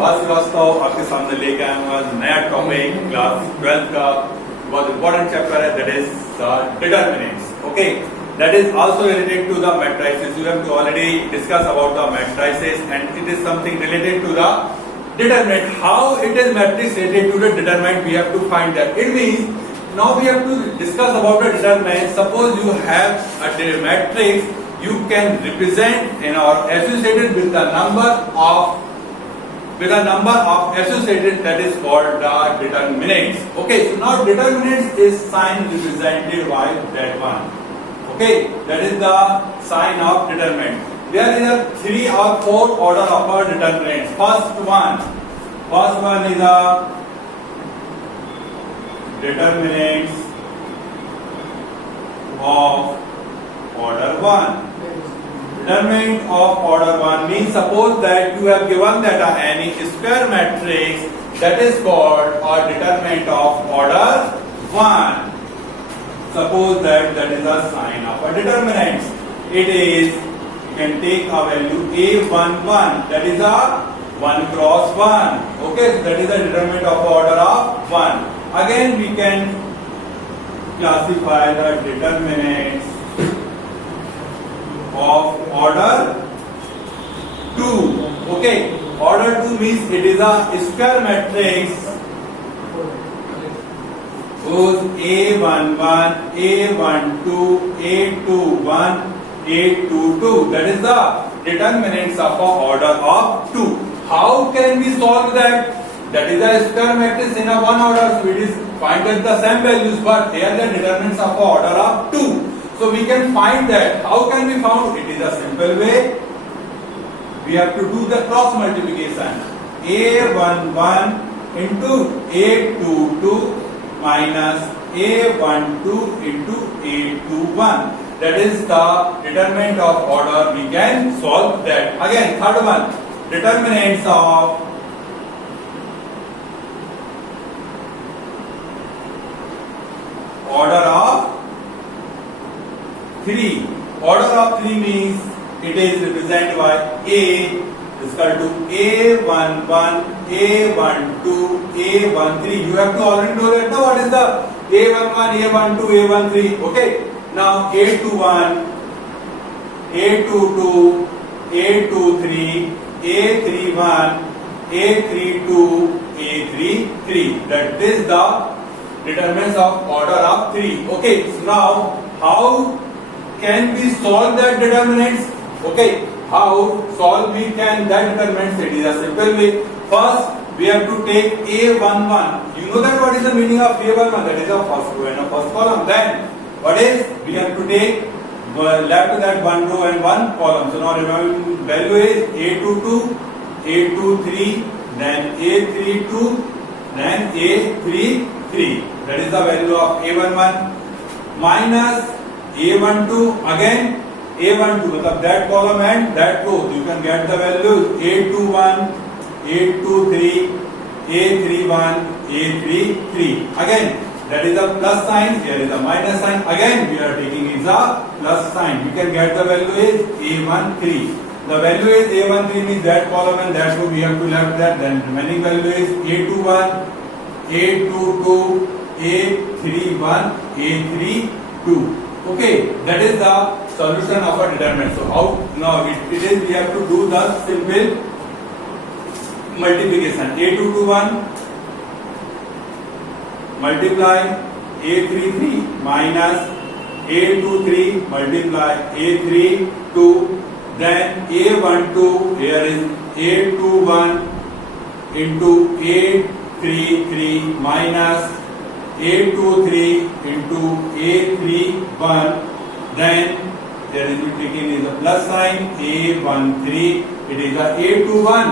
सुभाष श्रीवास्तव आपके सामने लेके आया हूँ आज नया टॉपिक क्लास 12th का बहुत इंपॉर्टेंट चैप्टर है, that is the determinants. Okay, that is also related to the matrices. You have to already discuss about the matrices and it is something related to the determinant. How it is matrix related to the determinant, we have to find that. It means now we have to discuss about the determinant. Suppose you have a matrix, you can represent in or associated with the number of associated, that is called the determinants. Okay, so now determinants is sign represented by that one. Okay, that is the sign of determinant. There is a 3 or 4 order of our determinants. First one is a determinants of order 1. Determinant of order 1 means suppose that you have given that any square matrix, that is called a determinant of order 1. Suppose that is a sign of a determinant. It is, you can take a value a11, that is a 1 cross 1. Okay, so that is a determinant of order of 1. Again we can classify the determinants of order 2. Okay, order 2 means it is a square matrix whose A11, A12, A21, A22, that is the determinants of a order of 2. How can we solve that? That is a square matrix in a one order, so it is find at the same values, but here the determinants of a order of 2. So we can find that. How can we found? It is a simple way. We have to do the cross multiplication. A11 into A22 minus A12 into A21. That is the determinant of order. We can solve that. Again, third one, determinants of order of 3. Order of 3 means it is represented by A is equal to A11, A12, A13. You have to already know that now what is the A11, A12, A13. Okay. Now A21, A22, A23, A31, A32, A33. That is the determinants of order of 3. Okay. So now how can we solve that determinants? Okay. How solve we can that determinants? It is a simple way. First, we have to take A11. You know that what is the meaning of A11? That is a first row and a first column. Then, what is? We have to take left to that one row and one column. So now remember, value is A22, A23, then A32, then A33. That is the value of A11 minus A12 again. A12 मतलब that column and that row, you can get the values A21, A23, A31, A33. Again, that is a plus sign, here is a minus sign. Again, we are taking is a plus sign. You can get the value is A13. The value is A13 means that column and that row we have to left that. Then remaining value is A21, A22, A31, A32. Okay, that is the solution of a determinant. So how now it is we have to do the simple multiplication. A221 multiply A33 minus A23 multiply A32, then A12 here is A21 into A33 minus A23 into A31, then there is taken is a plus sign A13, it is a A21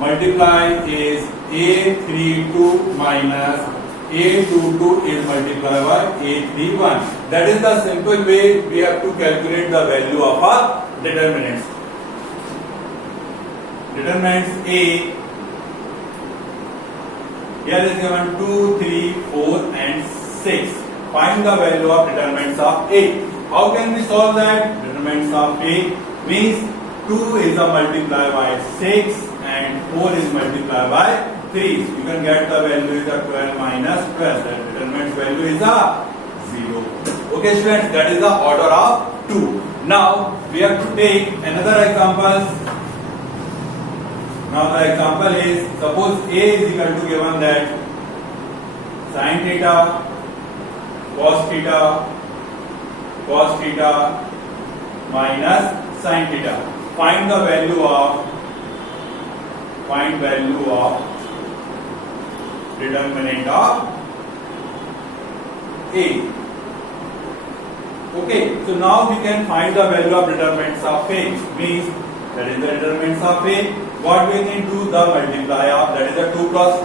multiply is A32 minus A22 is multiplied by A31. That is the simple way we have to calculate the value of our determinants. Determinants A, here is given 2, 3, 4 and 6. Find the value of determinants of A. How can we solve that? Determinants of A means 2 is a multiply by 6 and and 4 is multiplied by 3. You can get the value is a 12 minus 12. The determinant value is a 0. Okay students, that is the order of 2. Now we have to take another example. Now the example is, suppose A is equal to given that sin theta cos theta minus sin theta. Find value of determinant of A. Okay, so now we can find the value of determinants of A. Means that is the determinants of A. What we can do, the multiply of, that is the 2 cross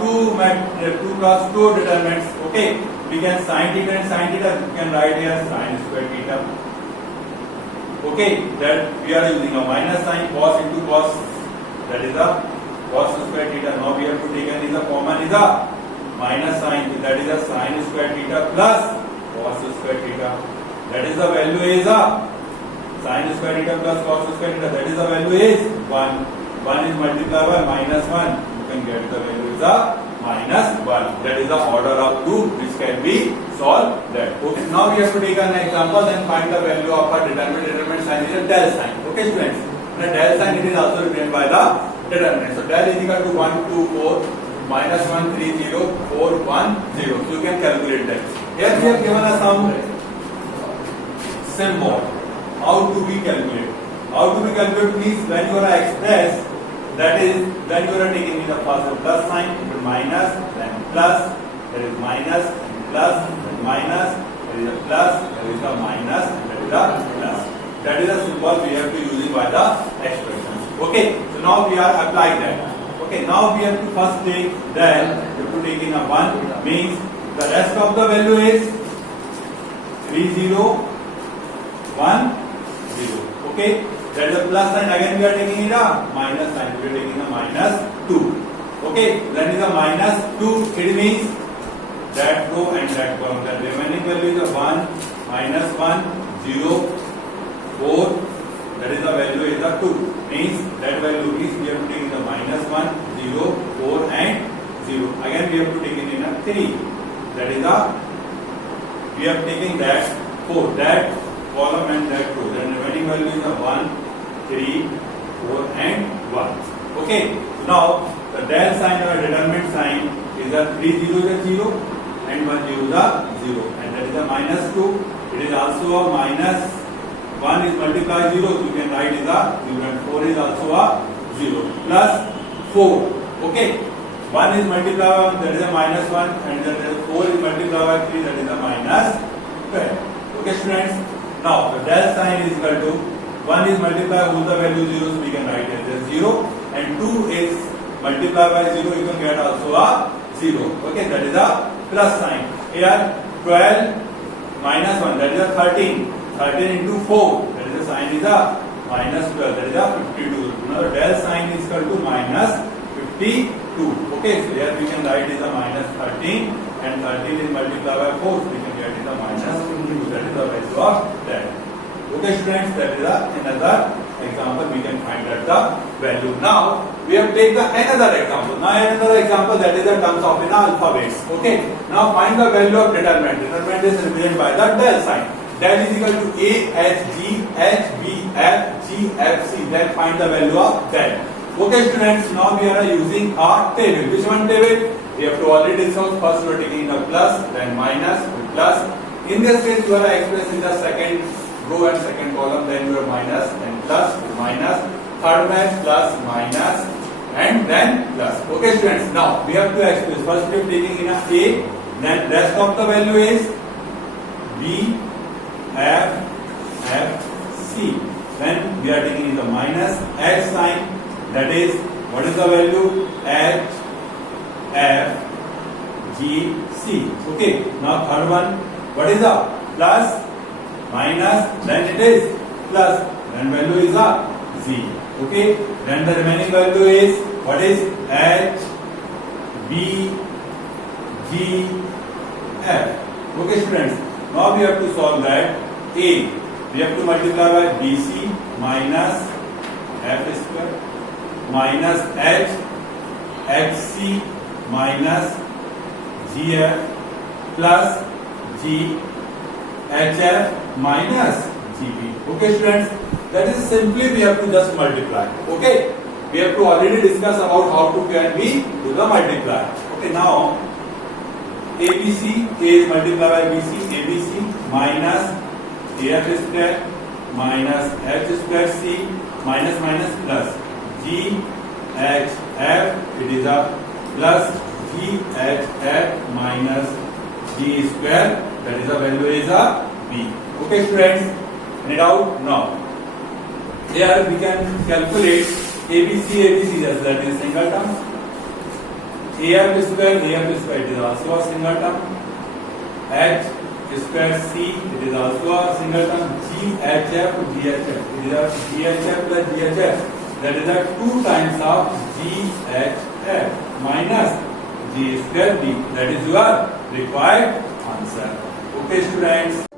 2 determinants. Okay, we can sin theta and sin theta, we can write here sin square theta. Okay, that we are using a minus sign, cos into cos, that is the cos square theta. Now we have to take an is a common is a minus sign, that is a sin square theta plus cos square theta. That is the value is a sin square theta plus cos square theta. That is the value is 1. 1 is multiplied by minus 1. You can get the value is a minus 1. That is the order of 2 which can be solved. That. Okay. Now we have to take an example and find the value of a determinant sign is a del sign. Okay students. The del sign it is also written by the determinant. So del is equal to 1 2 4 minus 1 3 0 4 1 0. So you can calculate that. Here we have given us some symbol. How to be calculate? How to be calculate means when you are express, that is when you are taking in the first plus sign, minus, then plus, there is minus, plus, minus, there is a plus, there is a minus, and there is a plus. That is the symbol we have to use by the expressions. Okay, so now we are applying that. Okay, now we have to first take, then we have to take in a 1, means the rest of the value is 3 0 1 0. Okay, that is a plus sign. Again we are taking it a minus sign. We are taking a minus 2. Okay, then is a minus 2. It means that row and that column. The remaining value is a 1 minus 1 0 4. That is the value is a 2. Means that value is we have to take in the minus 1 0 4 and 0. Again we have to take it in a 3. That is a we have taken that 4. That column and that row. Then remaining value is a 1, 3, 4 and 1. Okay. Now the del sign or determinant sign is a 3 0 is a 0 and 1 0 is a 0. And that is a minus 2. It is also a minus 1 is multiplied 0. So you can write is a 0 and 4 is also a 0. Plus 4. Okay. 1 is multiplied by 1, that is a minus 1, and then 4 is multiplied by 3, that is a minus 12. Okay students. Now the del sign is equal to 1 is multiplied with the value 0, so we can write it as 0, and 2 is multiplied by 0, you can get also a 0. Okay, that is a plus sign. Here 12 minus 1, that is a 13. 13 into 4, that is a sign is a minus 12, that is a 52. Now the del sign is equal to minus 52. Okay, so here we can write is a minus 13, and 13 is multiplied by 4, so we can get is a minus 52. That is the value of that. Okay students, that is another example we can find at the value. Now we have taken another example. Now another example, that is the terms of in alphabets. Okay. Now find the value of determinant. Determinant is represented by the del sign. Del is equal to A, H, G, H, B, F, G, F, C. Then find the value of del. Okay students, now we are using a table. Which one table? We have to already discuss. First we are taking the plus, then minus, plus. In this case you are expressing the second row and second column, then you are minus, then plus, minus, third one plus, minus, and then plus. Okay students, now we have to express. First we are taking in a A, then rest of the value is B, F, F, C. Then we are taking in the minus H sign. That is, what is the value? H, F, G, C. Okay. Now third one, what is the plus, minus, then it is plus, then value is a Z. Okay. Then the remaining value is, what is H, B, G, F. Okay students. Now we have to solve that. A, we have to multiply by BC minus F square minus H HC minus GF plus GHF minus GB. Okay, students, that is simply we have to just multiply. Okay, we have to already discuss about how to can we do the multiply. Okay, now ABC, A is multiplied by BC, ABC minus AF square minus H square C minus minus plus GHF, it is a plus GHF minus G square, that is the value is a B. Okay, students, any doubt? No. Here we can calculate ABC just that is single term. AF square, it is also a single term. H square C, it is also a single term. GHF, it is a GHF plus GHF, that is a 2 times of GHF minus G square B, that is your required answer. Okay, students.